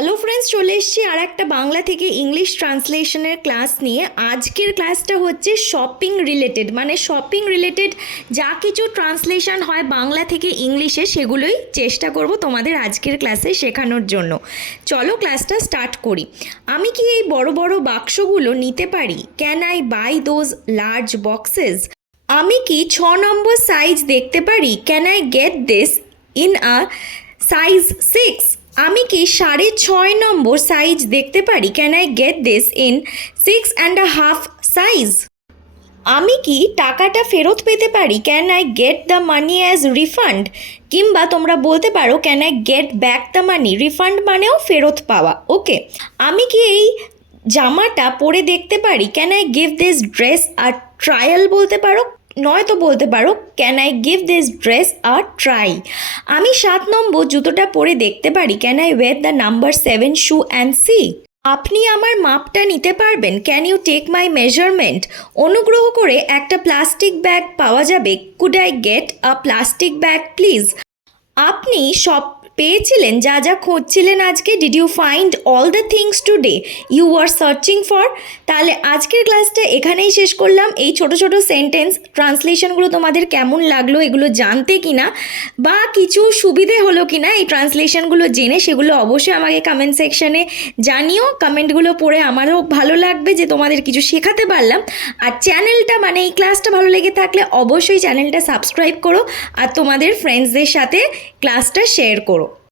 Hello friends, চলে এসেছি আর একটা বাংলা থেকে ইংলিশ ট্রান্সলেশনের ক্লাস নিয়ে। আজকের ক্লাসটা হচ্ছে শপিং রিলেটেড, মানে শপিং রিলেটেড যা কিছু ট্রান্সলেশন হয় বাংলা থেকে ইংলিশে সেগুলোই চেষ্টা করব তোমাদের আজকের ক্লাসে শেখানোর জন্য। চলো ক্লাসটা স্টার্ট করি। আমি কি এই বড় বড় বাক্সগুলো নিতে পারি? Can I buy those large boxes? আমি কি 6 নম্বর সাইজ দেখতে পারি? Can I get this in a size 6? আমি কি 6.5 নম্বর সাইজ দেখতে পারি? Can I get this in 6.5 size? আমি কি টাকাটা ফেরত পেতে পারি? Can I get the money as refund? কিংবা তোমরা বলতে পারো can I get back the money. Refund মানেও ফেরত পাওয়া। ওকে, আমি কি এই জামাটা পরে দেখতে পারি? Can I give this dress a trial বলতে পারো, নয়তো বলতে পারো can I give this dress a try. আমি 7 নম্বর জুতোটা পরে দেখতে পারি? Can I wear the number 7 shoe and see? আপনি আমার মাপটা নিতে পারবেন? Can you take my measurement? অনুগ্রহ করে একটা প্লাস্টিক ব্যাগ পাওয়া যাবে? Could I get a plastic bag please? আপনি সব পেয়েছিলেন যা যা খুঁজছিলেন আজকে? Did you find all the things today you are searching for? তাহলে আজকের ক্লাসটা এখানেই শেষ করলাম। এই ছোট ছোট সেন্টেন্স ট্রান্সলেশনগুলো তোমাদের কেমন লাগলো, এগুলো জানতে কিনা বা কিছু সুবিধে হলো কিনা এই ট্রান্সলেশনগুলো জেনে, সেগুলো অবশ্যই আমাকে কমেন্ট সেকশনে জানিও। কমেন্টগুলো পড়ে আমারও ভালো লাগবে যে তোমাদের কিছু শেখাতে পারলাম। আর চ্যানেলটা, মানে এই ক্লাসটা ভালো লেগে থাকলে অবশ্যই চ্যানেলটা সাবস্ক্রাইব করো আর তোমাদের ফ্রেন্ডসদের সাথে ক্লাসটা শেয়ার করো।